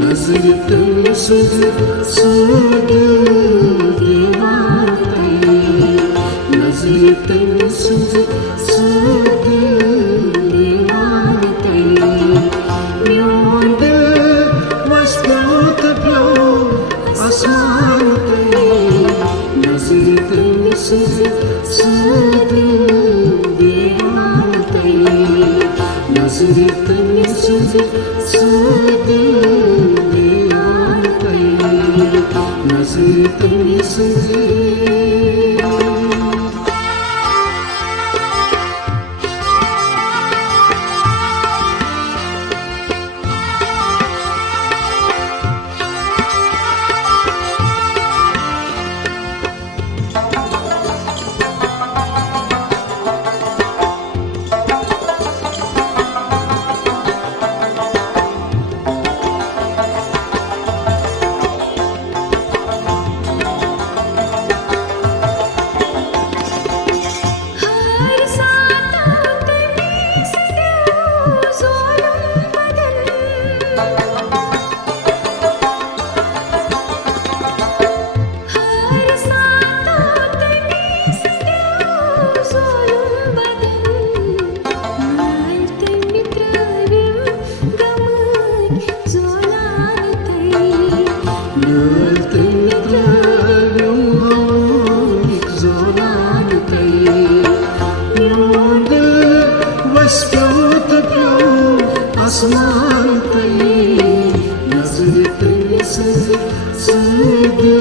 नजरतंसız sığdı divanetayım. Nजरतंसız sığdı divanetayım. Myon dil मजबूत प्यो आसमानतayım. Nजरतंसız sığdı divanetayım. Nजरतंसız sığdı divanetayım. Nजरतंसız आसमानतayım. Nजरतंसız sığdı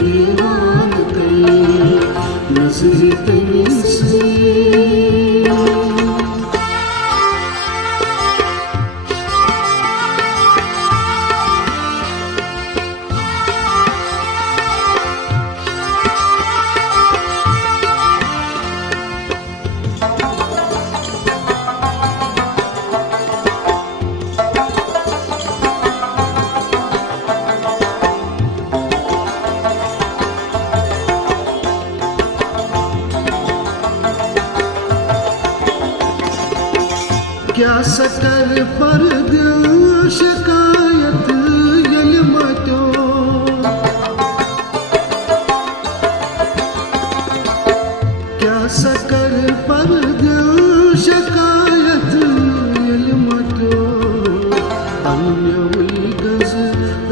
divanetayım. Nजरतंसız क्या sucker पर दिल शिकायत यलमतो. क्या सकर पर दिल शिकायत यलमतो. अन्यवी गज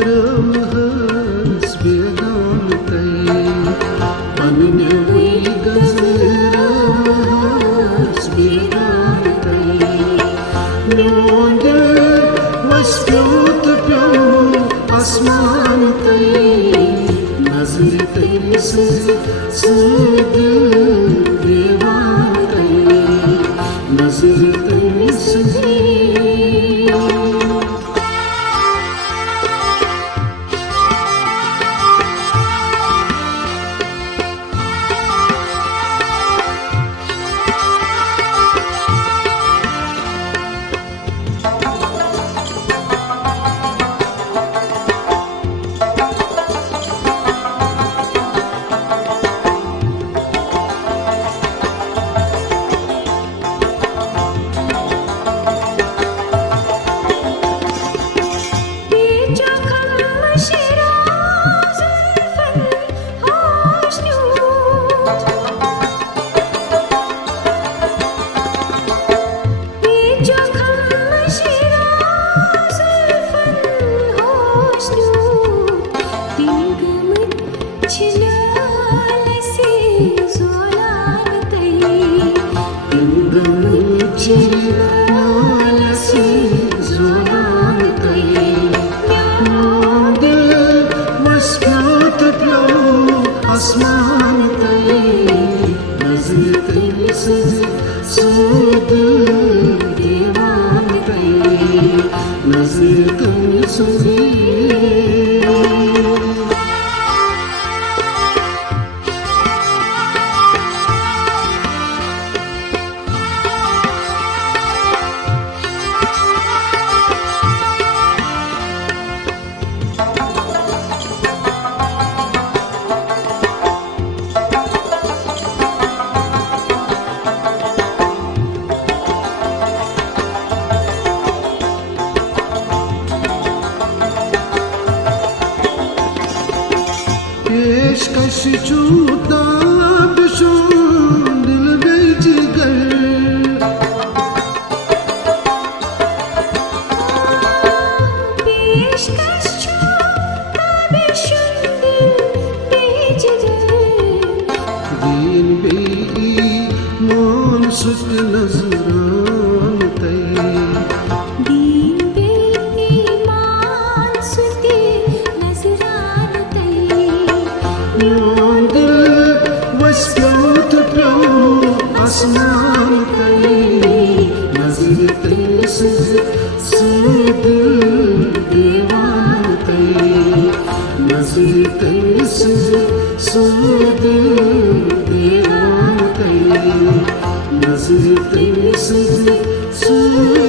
रमहस बेदानतayım. अन्यवी गज रमहस बेदानतayım. Myon dil मजबूत प्यो आसमानतayım. Nजरतंसız sığdı divanetayım. Nजरतंसız आसमानतayım. Nजरतंसız sığdı divanetayım. Nजरतंसız पेशकश छूता बिशो दिल गई जिगर पेशकश छूता बिशो दिल गई जिगर दीन बेई मोन सुत नजरान तई दीन बेईमान सुते नजरान तई म्योन दिल वस्प्योत प्यो आसमान तई नजर तई सूद दीवान तई नजर तई सूद दीवान तई नजर तई सूद